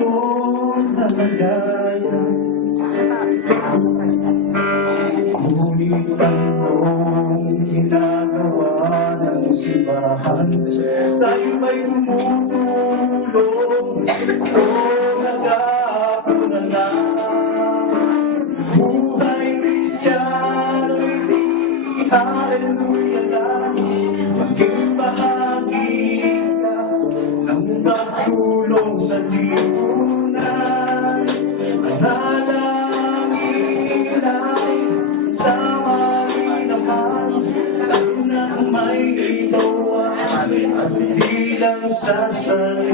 iyong kalagayan. Ngunit anong ginagawa ng simbahan? Tayo ba'y tumutulong o nag-aapunan? Buhay Kristiyano'y di hallelujah lang. Maging bahagi ka ng pagtulong sa lipunan. Manalangin ay tama rin naman, lalo na may ikaw at di lang sasabihin.